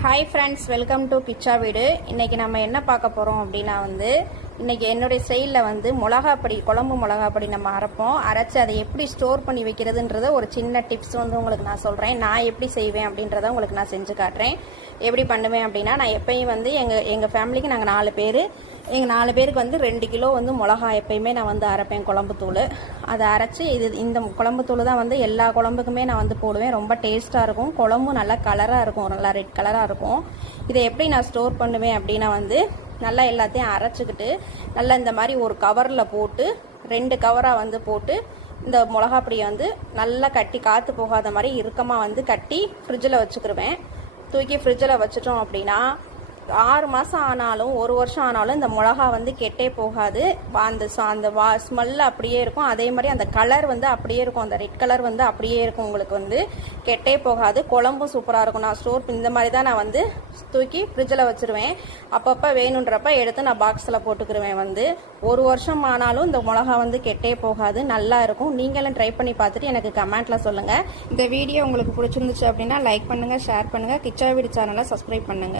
Hi friends welcome to Kichcha வீடு இன்றைக்கி நம்ம என்ன பார்க்க போகிறோம் அப்படின்னா வந்து இன்றைக்கி என்னுடைய ஸ்டைலில் வந்து மிளகாப்பொடி குழம்பு மிளகாப்பொடி நம்ம அரைப்போம். அரைச்சி அதை எப்படி ஸ்டோர் பண்ணி வைக்கிறதுன்றத ஒரு சின்ன டிப்ஸ் வந்து உங்களுக்கு நான் சொல்கிறேன் நான் எப்படி செய்வேன் அப்படின்றத உங்களுக்கு நான் செஞ்சு காட்டுறேன். எப்படி பண்ணுவேன் அப்படின்னா நான் எப்பயும் வந்து எங்கள் எங்கள் ஃபேமிலிக்கு நாங்கள் நாலு பேர் எங்கள் நாலு பேருக்கு வந்து ரெண்டு கிலோ வந்து மிளகா எப்பயுமே நான் வந்து அரைப்பேன் குழம்புத்தூள் அதை அரைச்சி இது இந்த குழம்புத்தூள் தான் வந்து எல்லா குழம்புக்குமே நான் வந்து போடுவேன். ரொம்ப டேஸ்ட்டாக இருக்கும். குழம்பும் நல்லா கலராக இருக்கும். நல்லா ரெட் கலராக இருக்கும். இதை எப்படி நான் ஸ்டோர் பண்ணுவேன் அப்படின்னா வந்து நல்லா எல்லாத்தையும் அரைச்சிக்கிட்டு நல்லா இந்த மாதிரி ஒரு கவரில் போட்டு ரெண்டு கவராக வந்து போட்டு இந்த மிளகா பொடியை வந்து நல்லா கட்டி காற்று போகாத மாதிரி இறுக்கமாக வந்து கட்டி ஃப்ரிட்ஜில் வச்சுக்கிருவேன். தூக்கி ஃப்ரிட்ஜில் வச்சுட்டோம் அப்படின்னா ஆறு மாதம் ஆனாலும் ஒரு வருஷம் ஆனாலும் இந்த மிளகா வந்து கெட்டே போகாது. அந்த அந்த வா ஸ்மெல் அப்படியே இருக்கும். அதே மாதிரி அந்த கலர் வந்து அப்படியே இருக்கும். அந்த ரெட் கலர் வந்து அப்படியே இருக்கும் உங்களுக்கு வந்து. கெட்டே போகாது. குழம்பும் சூப்பராக இருக்கும். நான் ஸ்டோர் இந்த மாதிரி தான் நான் வந்து தூக்கி ஃப்ரிட்ஜில் வச்சிருவேன். அப்பப்போ வேணுன்றப்ப எடுத்து நான் பாக்ஸில் போட்டுக்கிருவேன் வந்து. ஒரு வருஷம் ஆனாலும் இந்த மிளகா வந்து கெட்டே போகாது. நல்லா இருக்கும். நீங்களும் ட்ரை பண்ணி பார்த்துட்டு எனக்கு கமெண்ட்டில் சொல்லுங்கள் இந்த வீடியோ உங்களுக்கு பிடிச்சிருந்துச்சு அப்படின்னா லைக் பண்ணுங்கள் ஷேர் பண்ணுங்கள் கிச்சா வீடு சேனலை சப்ஸ்கிரைப் பண்ணுங்கள்